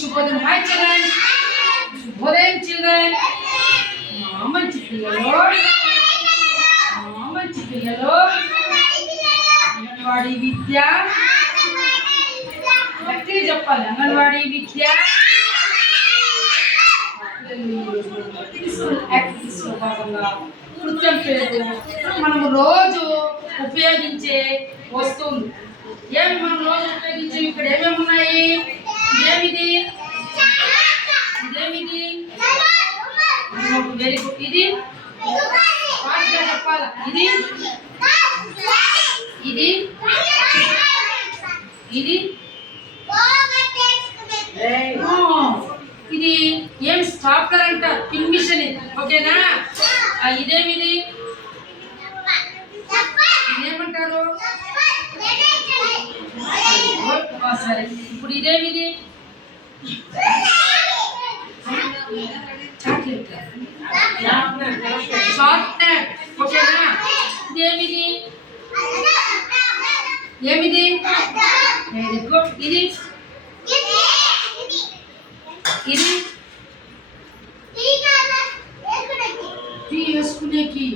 శుభోదయం. Hi children, శుభోదయం children. మంచి పిల్లలు, మంచి పిల్లలు. అంగన్వాడీ విద్య గట్టిగా చెప్పాలి. అంగన్వాడీ విద్య యాక్టివిటీస్ లో భాగంగా కృత్యం పేరు మనము రోజు ఉపయోగించే వస్తువులు. ఏమి మనం రోజు ఉపయోగించే ఇక్కడ ఏమేమి ఉన్నాయి? ఇదేమిది? ఇదేమిది? Very good. ఇది ఫాస్ట్గా చెప్పాలా? ఇది ఇది ఇది ఇది ఏం స్టాప్లర్ అంటారు, పిన్ మిషన్. ఓకేనా? ఇదేమిది? ఇదేమంటారు? సరే, ఇప్పుడు ఇదేమిది? షార్ట్నర్. ఓకేనా? ఇదేమిది? ఏమిది? Very good. ఇది ఇది టీ వేసుకునేకి,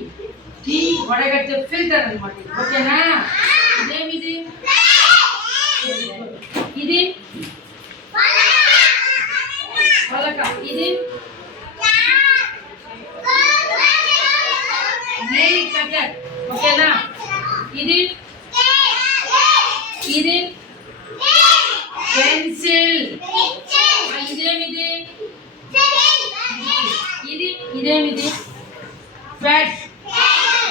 టీ వడగట్టే ఫిల్టర్ అన్నమాట. ఓకేనా? ఇదేమిది? ఇది పలక. ఇది నెయిల్ కటర్. ఓకేనా? ఇది ఇది పెన్సిల్. ఇదేమిది? ఇది ఇదేమిది? బ్యాట్.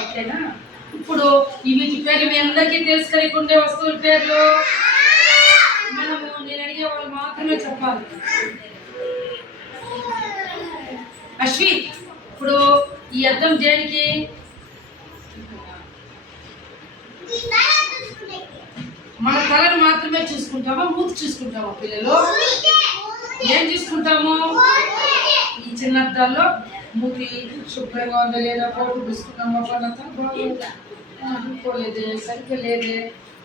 ఓకేనా? ఇప్పుడు వీటి పేర్లు మీ అందరికీ తెలుసు కదా. ఉండే వస్తువుల పేర్లు మనము నేను అడిగే వాళ్ళు మాత్రమే చెప్పాలి. అశ్విత్, ఇప్పుడు ఈ అద్దం దేనికి? మన తలను మాత్రమే చూసుకుంటామా, మూతి చూసుకుంటామా? పిల్లలు ఏం చూసుకుంటాము? ఈ చిన్న అద్దాల్లో మూతి శుభ్రంగా ఉందా లేదా, పోటు చూసుకుంటామా, పళ్ళంతా బాగోలేదే, సరిగ్గా లేదే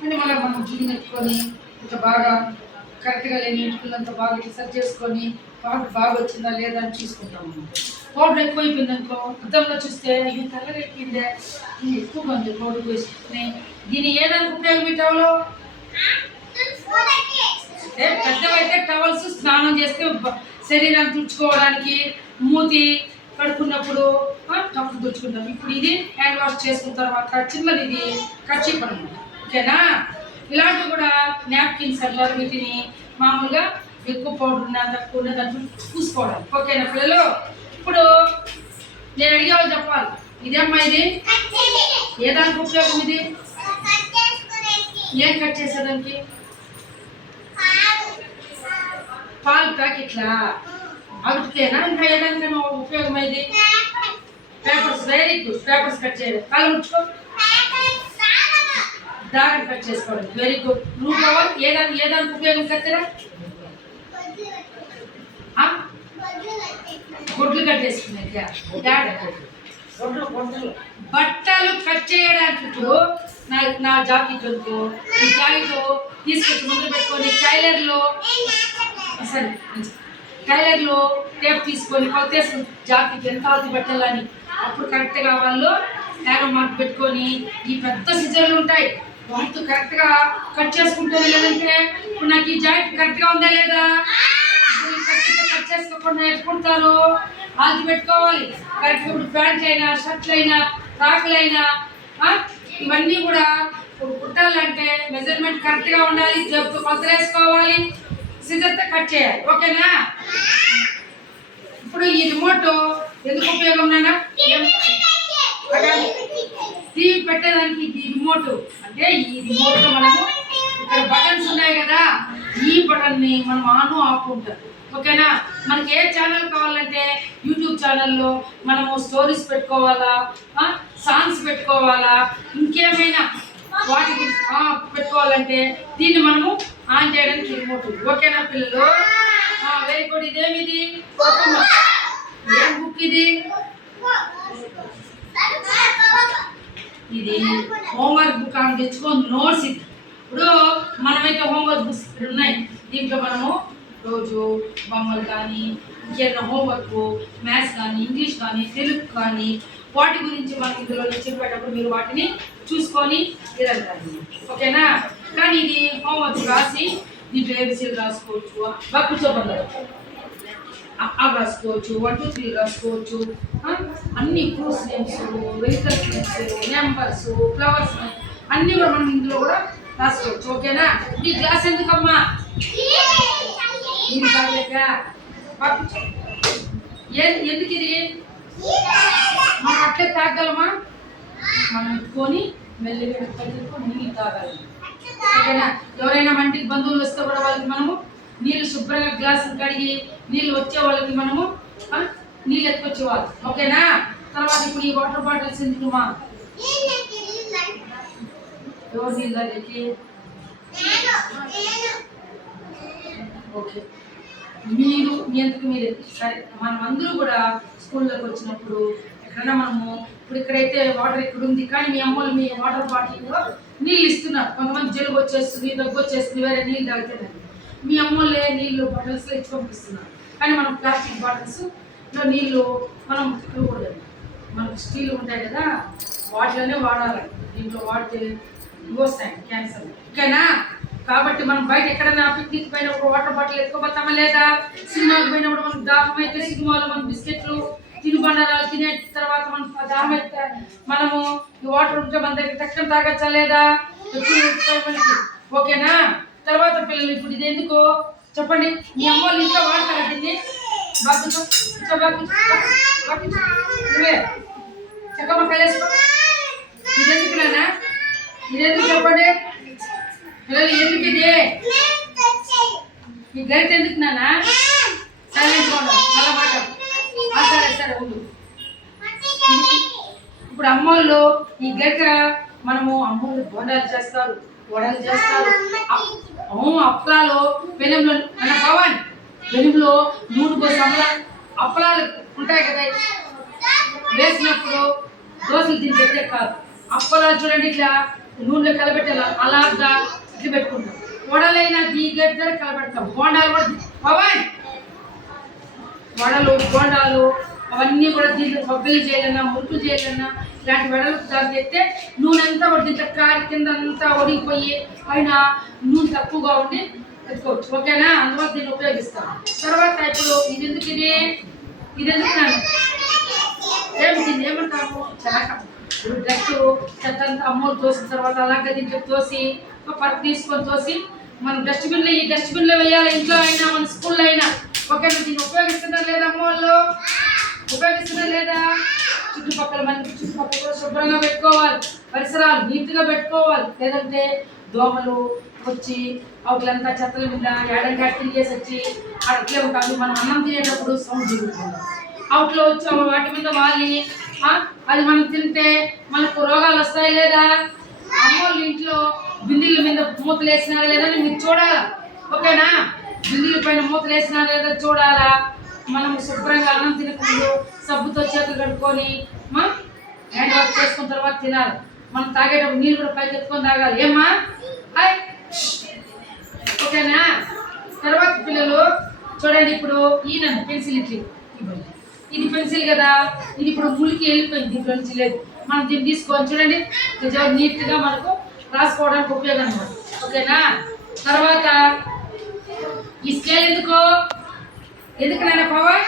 అని మనం గిన్నె ఎత్తుకొని ఇట్లా బాగా కరెక్ట్గా లేని ఇంటికులంతా బాగా సరి చేసుకొని పౌడర్ బాగా వచ్చిందా లేదా అని చూసుకుంటాము. పౌడర్ ఎక్కువైపోయింది అనుకో, అద్దంలో చూస్తే ఇది తెల్లగా ఎక్కిందే, ఇది ఎక్కువగా ఉంది పౌడర్ వేసుకుని. దీన్ని ఏదానికి ఉపయోగపెట్టాలో? పెద్దవైతే టవల్స్, స్నానం చేస్తే శరీరాన్ని తుడుచుకోవడానికి, మూతి కడుక్కున్నప్పుడు టవల్ తుడుచుకుంటాం. ఇప్పుడు ఇది హ్యాండ్ వాష్ చేసుకున్న తర్వాత చిన్నది ఇది కర్చీఫ్ అన్నమాట. ఓకేనా? ఇలాంటివి కూడా నాప్కిన్స్ అంటారు. వీటిని మామూలుగా ఎక్కువ పౌడర్ ఉన్నా తక్కువ ఉన్న దాంట్లో పూసుకోవడం. ఓకేనా పిల్లలు? ఇప్పుడు నేను అడిగే వాళ్ళు చెప్పాలి. ఇదేమ్మా, ఇది ఏదానికి ఉపయోగం? ఇది ఏం కట్ చేసేదానికి? పాలు ప్యాకెట్లా? అవిటికేనా ఇంకా ఏదానికైనా ఉపయోగం? ఇది papers. Very good. Papers cut చేయడం. కాలు ముచ్చుకో, దారం కట్ చేసుకోవడం. Very good. నువ్వు కావాలి ఏదానికి ఉపయోగం? కత్తెరా గుడ్లు కట్ చేసుకునే బట్టలు కట్ చేయడానికి. ఇప్పుడు నా జాకెట్ అనుకో, ఈ జాకెట్ తీసుకొచ్చి ముందు పెట్టుకొని టైలర్లో టేప్ తీసుకొని కొత్తేసుకుని జాకెట్ ఎంత అవుతు పెట్టాలని అప్పుడు కరెక్ట్గా వాళ్ళు యారో మార్క్ పెట్టుకొని ఈ పెద్ద సిజర్లు ఉంటాయి వాటితో కరెక్ట్గా కట్ చేసుకుంటారు. లేదంటే ఇప్పుడు నాకు ఈ జాకెట్ కరెక్ట్గా ఉందా లేదా, కరెక్ట్గా కట్ చేసుకోకుండా ఎట్టుకుంటారు, ఆల్చి పెట్టుకోవాలి కరెక్ట్గా. ఇప్పుడు ప్యాంట్లు అయినా, షర్ట్లు అయినా, ఫ్రాకులు అయినా ఇవన్నీ కూడా కుట్టాలంటే మెజర్మెంట్ కరెక్ట్గా ఉండాలి, జబ్బు కొలత వేసుకోవాలి, సిజర్తో కట్ చేయాలి. ఓకేనా? ఇప్పుడు ఈ రిమోట్ ఎందుకు ఉపయోగం? నాన్న టీవీ పెట్టడానికి ఈ రిమోట్ అంటే, ఈ రిమోట్ మనము ఇక్కడ బటన్స్ ఉన్నాయి కదా, ఈ బటన్ని మనం ఆన్ ఆఫ్ ఉంటాం. ఓకేనా? మనకి ఏ ఛానల్ కావాలంటే యూట్యూబ్ ఛానల్లో మనము స్టోరీస్ పెట్టుకోవాలా, సాంగ్స్ పెట్టుకోవాలా, ఇంకేమైనా వాటికి పెట్టుకోవాలంటే దీన్ని మనము ఆన్ చేయడానికి రిమోట్. ఓకేనా పిల్లలు? Very good. ఇదేమిది? ఏం బుక్ ఇది? ఇది హోంవర్క్ బుక్ అని తెచ్చుకో, నోట్స్. ఇది ఇప్పుడు మనమైతే హోంవర్క్ బుక్స్ ఉన్నాయి, దీంట్లో మనము రోజు బొమ్మలు కానీ ఇంకేదైనా హోంవర్క్, మ్యాథ్స్ కానీ, ఇంగ్లీష్ కానీ, తెలుగు కానీ వాటి గురించి మనం ఇందులో చెప్పేటప్పుడు మీరు వాటిని చూసుకొని ఇరండి. ఓకేనా? కానీ ఇది హోంవర్క్ రాసి దీంట్లో ఏబిసిలు రాసుకోవచ్చు, బాగా కూర్చోబడ్డారు అవి రాసుకోవచ్చు, 1 2 3 రాసుకోవచ్చు. అన్ని fruits names, vegetables names, numbers, flowers అన్నీ కూడా మనం ఇందులో కూడా రాసుకోవచ్చు. ఓకేనా? ఈ గ్లాస్ ఎందుకమ్మా? ఇది కాలేక ఎందుకు ఇది మనం అట్లే తాగలమా? మనం ఎత్తుకొని మెల్లిగా నీళ్ళు తాగాలి. ఓకేనా? ఎవరైనా మంటికి బంధువులు వస్తే కూడా వాళ్ళకి మనము నీళ్ళు శుభ్రంగా గ్లాసు కడిగి నీళ్ళు వచ్చే వాళ్ళకి మనము నీళ్ళు ఎత్తుకొచ్చేవాళ్ళు. ఓకేనా? తర్వాత ఇప్పుడు ఈ వాటర్ బాటిల్స్ ఎందుకుమా? ఎవరు నీళ్ళు తాగేకి? ఓకే, మీరు మీ ఎందుకు మీరే సరే. మనం అందరూ కూడా స్కూల్లోకి వచ్చినప్పుడు ఎక్కడైనా మనము ఇప్పుడు ఇక్కడైతే వాటర్ ఇక్కడ ఉంది, కానీ మీ అమ్మలు మీ వాటర్ బాటిల్లో నీళ్ళు ఇస్తున్నారు. కొంతమంది జలుబు వచ్చేస్తుంది, దగ్గు వచ్చేస్తుంది, వేరే నీళ్ళు తాగుతున్నారు. మీ అమ్మలే నీళ్ళు బాటిల్స్లో ఇచ్చి పంపిస్తున్నారు. కానీ మనం ప్లాస్టిక్ బాటిల్స్లో నీళ్ళు మనం ఇవ్వకూడదు. మనకు స్టీల్ ఉంటాయి కదా, వాటిలోనే వాడాలి. దీంట్లో వాడితే వస్తాయి క్యాన్సర్. ఓకేనా? కాబట్టి మనం బయట ఎక్కడైనా పిక్నిక్ పోయినప్పుడు వాటర్ బాటిల్ ఎత్తుకోపోతామా లేదా? సినిమాకి పోయినప్పుడు మనకు దాహం అయితే సినిమాలో మనం బిస్కెట్లు తినుబండారాలు తినే తర్వాత మనకు దాహం అయితే మనము ఈ వాటర్ ఉంటే మన దగ్గర తక్కువ తాగచ్చా లేదా? మనకి. ఓకేనా? తర్వాత పిల్లలు ఇప్పుడు ఇది ఎందుకు చెప్పండి? మీ అమ్మ వాళ్ళు ఇంట్లో వాడతారా దీన్ని? నువ్వే చక్కమ్మ కలిసుకో. ఇది ఎందుకు నాన్న? ఇది ఎందుకు చెప్పండి పిల్లలు? ఎందుకు ఇది? ఈ గరిట ఎందుకు నాన్న? సైలెంట్ అలా మాట. సరే సరే ఉండు. ఇప్పుడు అమ్మోళ్ళు ఈ గరిట మనము అమ్మోళ్ళు బోండాలు చేస్తారు, వడలు చేస్తారు, అప్పలాలు పెనంలో మన పవన్ పెనంలో నూనె కోసం అప్పలాలు ఉంటాయి కదా, వేసినప్పుడు దోశలు తింటే కాదు అప్పలాలు చూడండి ఇట్లా నూనెలో కలబెట్టాలి, అలాగా ఇట్లా పెట్టుకుంటాం. వడలైనా ఈ గడ్డ కలబెడతాం. బోండాలు కూడా పవన్ వడలు బోండాలు అవన్నీ కూడా దీంట్లో పబ్బులు చేయాలన్నా మురుకులు చేయాలన్నా ఇలాంటి వడలు దాన్ని చేస్తే నూనె అంతా కూడా దీంట్లో కారి కింద అంతా ఒడిగిపోయి పైన నూనె తక్కువగా ఉండి పెట్టుకోవచ్చు. ఓకేనా? అందువల్ల దీన్ని ఉపయోగిస్తాం. తర్వాత ఇప్పుడు ఇది ఎందుకు ఇది ఎందుకు నాన్న? దీన్ని ఏమంటాము? చలకం. ఇప్పుడు డస్ట్ చెత్త అంతా అమ్మోలు తోసిన తర్వాత అలాగే దీంట్లో తోసి పరుపు తీసుకొని తోసి మనం డస్ట్బిన్లో ఈ డస్ట్బిన్లో వేయాలి. ఇంట్లో అయినా మన స్కూల్లో అయినా. ఓకేనా? దీన్ని ఉపయోగిస్తున్నారు లేదా అమ్మోళ్ళు? ఉపయోగిస్తున్నారు లేదా? చుట్టుపక్కల మనకి చుట్టుపక్కల కూడా శుభ్రంగా పెట్టుకోవాలి, పరిసరాలు నీట్గా పెట్టుకోవాలి. లేదంటే దోమలు వచ్చి అవుట్లంతా చెత్తల మీద ఏడంగా తిరిగేసి వచ్చి అట్లే ఉంటాము. మనం అన్నం తినేటప్పుడు సౌండ్ జరుగుతుంది, అవుట్లో వచ్చి వాటి మీద వాలి అది మనం తింటే మనకు రోగాలు వస్తాయి లేదా? అమ్మోళ్ళు ఇంట్లో బిందెల మీద మూతలు వేసినారా లేదా మీరు చూడాలా. ఓకేనా? బిందెల పైన మూతలు వేసినారా లేదా చూడాలా. మనం శుభ్రంగా అన్నం తినకుండా సబ్బుతో చేతులు కడుక్కొని హ్యాండ్ వాష్ చేసుకున్న తర్వాత తినాలి. మనం తాగేటప్పుడు నీళ్ళు కూడా పైకి ఎత్తుకొని తాగాలి. ఏమ్మా? ఓకేనా? తర్వాత పిల్లలు చూడండి, ఇప్పుడు ఈయన పెన్సిల్ ఇట్లా ఇవ్వండి. ఇది పెన్సిల్ కదా, ఇది ఇప్పుడు ములికి వెళ్ళిపోయింది, దీంట్లో నుంచి లేదు. మనం దీన్ని తీసుకొని చూడండి నీట్గా మనకు రాసుకోవడానికి ఉపయోగం అనమాట. ఓకేనా? తర్వాత ఈ స్కేల్ ఎందుకు నాయన పవర్?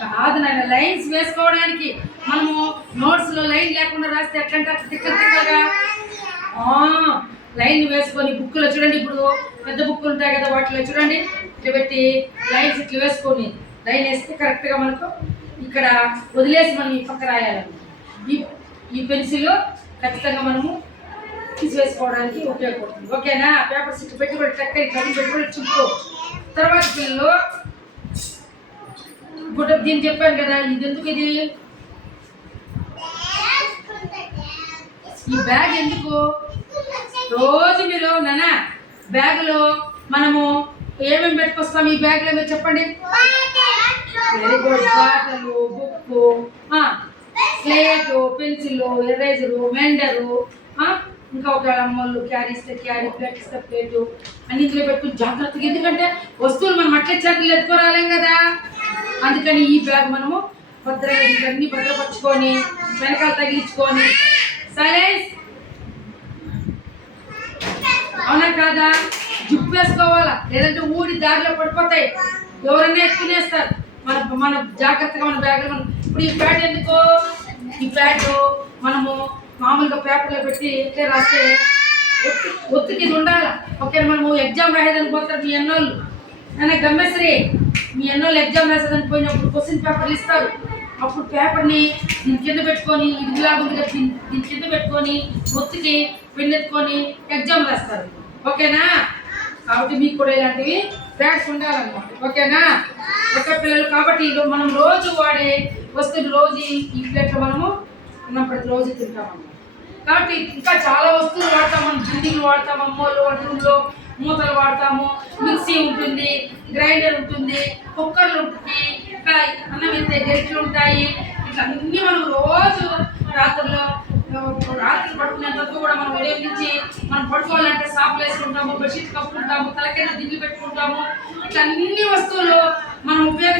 కాదు నాయన, లైన్స్ వేసుకోవడానికి. మనము నోట్స్లో లైన్ లేకుండా రాస్తే ఎట్లంటే తిక్కగా లైన్ వేసుకొని బుక్లో చూడండి, ఇప్పుడు పెద్ద బుక్కులు ఉంటాయి కదా వాటిలో చూడండి ఇట్లా పెట్టి లైన్స్ ఇట్లా వేసుకొని లైన్ వేస్తే కరెక్ట్గా మనకు ఇక్కడ వదిలేసి మనం ఈ పక్క రాయాలి. ఈ పెన్సిల్ ఖచ్చితంగా మనము తీసివేసుకోవడానికి ఉపయోగపడుతుంది. ఓకేనా? పేపర్స్ ఇట్లా పెట్టి కూడా చక్కగా ఇట్లా పెట్టి కూడా చుట్టూ. తర్వాత పిల్లలు ఇప్పుడు దీన్ని చెప్పాను కదా, ఇది ఎందుకు? ఇది ఈ బ్యాగ్ ఎందుకు? రోజు మీరు నాన్న బ్యాగులో మనము ఏమేమి పెట్టుకొస్తాం ఈ బ్యాగ్లో మీరు చెప్పండి. Very good. బాటలు, బుక్కు, స్లేటు, పెన్సిల్, ఎరేజరు, మెండరు, ఇంకా ఒక అమ్మోళ్ళు క్యారీ ఇస్తే క్యారీ, ప్లేట్ ఇస్తే ప్లేటు అన్ని ఇందులో పెట్టుకుని జాగ్రత్తగా, ఎందుకంటే వస్తువులు మనం అట్లే చేతులు ఎత్తుకోరాలేం కదా. అందుకని ఈ బ్యాగ్ మనము భద్రంగా ఇవన్నీ భద్రపరుచుకొని వెనకాల తగిలించుకొని, సైలెన్స్, అవునా కాదా, జిప్ వేసుకోవాలా, లేదంటే ఊడి దారిలో పడిపోతాయి, ఎవరైనా ఎత్తుకునేస్తారు. మన జాగ్రత్తగా మన బ్యాగ్ మనం ఇప్పుడు ఈ ప్యాడ్ ఎందుకో, ఈ ప్యాడ్ మనము మామూలుగా పేపర్లో పెట్టి ఎట్లే రాస్తే ఒత్తికి ఉండాలి. ఓకే, మనము ఎగ్జామ్ రాసేదని పోతారు మీ అన్నోళ్ళు, అయినా గమ్మేసరి మీ అన్నోళ్ళు ఎగ్జామ్ రాసేదని పోయినప్పుడు క్వశ్చన్ పేపర్లు ఇస్తారు. అప్పుడు పేపర్ని దీని కింద పెట్టుకొని, ఇదిలాగా ఉంది కదా, దీని కింద పెట్టుకొని ఒత్తికి పెన్నెత్తుకొని ఎగ్జామ్ రాస్తారు. ఓకేనా? కాబట్టి మీకు కూడా ఇలాంటివి బ్యాగ్స్ ఉండాలన్నమాట. ఓకేనా? ఒక్క పిల్లలు కాబట్టి మనం రోజు వాడే వస్తువులు రోజు ఈ ప్లేట్లో మనము అన్నం ప్రతిరోజు తింటామన్నమాట. కాబట్టి ఇంకా చాలా వస్తువులు వాడతాం మనం. బిల్డింగ్లు వాడతాము, అమ్మోళ్ళు వంటల్లో మూతలు వాడతాము, మిక్సీ ఉంటుంది, గ్రైండర్ ఉంటుంది, కుక్కర్లు ఉంటుంది, ఇంకా అన్నం వేస్తే గెరిట్లు ఉంటాయి. ఇట్లా అన్నీ మనం రోజు రాత్రి పడుకునేంత వరకు కూడా మనం ఉదయం నుంచి మనం పడుకోవాలంటే సాపులు వేసుకుంటాము, బెడ్షీట్ కప్పుకుంటాము, తలకైనా దిండ్లు పెట్టుకుంటాము. ఇట్లా అన్ని వస్తువులు మనం ఉపయోగ